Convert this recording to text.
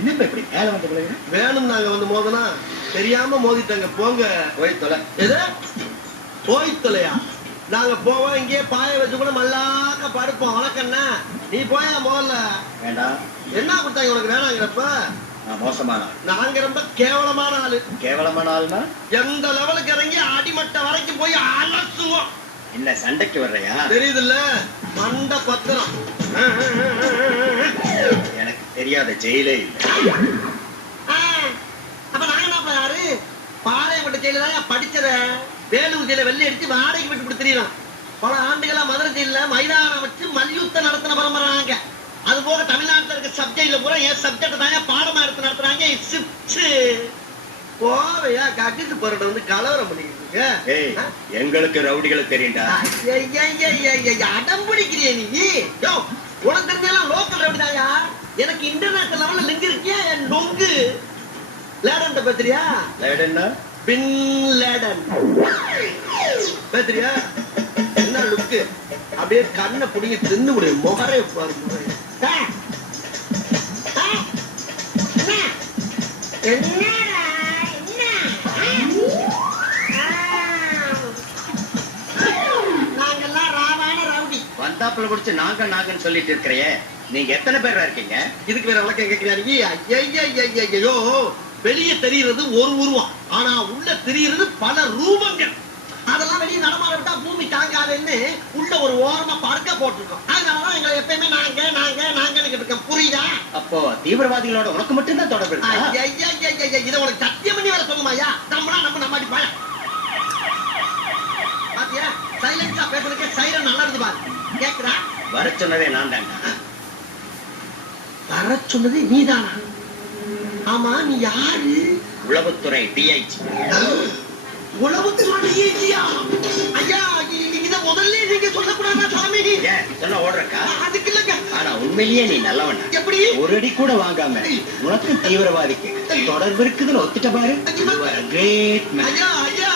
என்னப்பா இப்படி மேல வந்து வேணும் நாங்க வந்து மோதனா தெரியாம மோதிட்டாங்க. போங்க போய் தொலை. எது போய் தொலையா? நாங்க போவோம், இங்கே பாய வச்சு கூட மல்லாக்க படுப்போம். வணக்கண்ணா, நீ போயா முதல்ல. வேண்டாம். என்ன கொடுத்தாங்க உனக்கு வேணாங்கிறப்ப? மோசமான ஆள். நாங்க ரொம்ப கேவலமான ஆளு. கேவலமான ஆள்னா எந்த லெவலுக்கு இறங்கி அடிமட்ட வரைக்கும் போய் அலசுவோம். என்ன சண்டைக்கு வர்றையா? தெரியுதுல்ல, மண்ட பத்திரம். எனக்கு தெரியாத ஜெயிலே இல்லை. அப்ப நாங்க என்ன யாரு? பாளையங்கோட்டை ஜெயில தான் படிச்சத. வேலூர் ஜெயில வெள்ளை அடிச்சு வாடகைக்கு விட்டு இப்படி தெரியலாம். பல ஆண்டுகளா மதுரை ஜெயில மைதானம் வச்சு மல்யுத்தம் நடத்தின பரம்பராங்க. அது போக தமிழ்நாட்டில் இருக்க சப்ஜெக்ட்ல பூரா என் சப்ஜெக்ட் தாங்க பாடமா எடுத்து நடத்துறாங்க. போவையா கட்டிட்டு போறத வந்து கலவரம் பண்ணிக்கிட்டு இருக்க. எங்களுக்கு ரவுடிகளை தெரியுண்டா. அடம் பிடிக்கிறிய நீ? உனக்கு தெரிஞ்செல்லாம் லோக்கல் ரவுடி தாயா. எனக்கு இன்டர்நேஷனல் லெவல்ல லிங்க் இருக்கியா? என் நொங்கு லேடன் பேசுறியா? லேடன்னா பின் லேடன் பேசுறியா? என்ன லுக்கு? அப்படியே கண்ணை புடிங்க தின்னு முடியும். முகரே பாருங்க. நாங்கெல்லாம் ராவான ரவுடி. வந்தாப்புல குடிச்சு நாங்க நாங்கன்னு சொல்லிட்டு இருக்கிறையே, நீங்க எத்தனை பேரா இருக்கீங்க? இதுக்கு வேற விளக்கம் கேட்கிறீங்க? ஐயோ, வெளியே தெரிகிறது ஒரு உருவம், ஆனா உள்ள தெரிகிறது பல ரூபங்கள். அதெல்லாம் வெளியே நடமாட விட்டா பூமி தாங்காதுன்னு உள்ள ஒரு ஓரமா பறக்க போட்டிருக்கோம். அதனாலதான் எங்களை எப்பயுமே நாங்க நாங்க நாங்கன்னு இருக்கோம். புரியுதா? அப்போ தீவிரவாதிகளோட உனக்கு மட்டும் தான் தொடர்பு இருக்கா? இதை உனக்கு சத்தியம் பண்ணி வர சொல்லுமாயா? நம்மளா நம்ம அடி பாய பாத்தியா? சைலன்ஸா பேசுறதுக்கே சைலன் நல்லா இருந்து பாரு. கேக்குறா? வர சொன்னதே நான் தான். வர சொன்னதே நீதானா? ஆமா, நீ யாரு? உளவுத்துறை டிஐஜி. உளவுத்துறை டிஐஜியா? ஐயா, இத முதல்ல நீங்க சொல்லக்கூடாதா சாமி? சொன்ன ஓடுறக்கா? அதுக்கு இல்லங்க. ஆனா உண்மையிலேயே நீ நல்லவன். எப்படி? ஒரு அடி கூட வாங்காம உனக்கு தீவிரவாதிக்கு தொடர்பு இருக்குதுன்னு ஒத்துட்ட பாரு. ஐயா ஐயா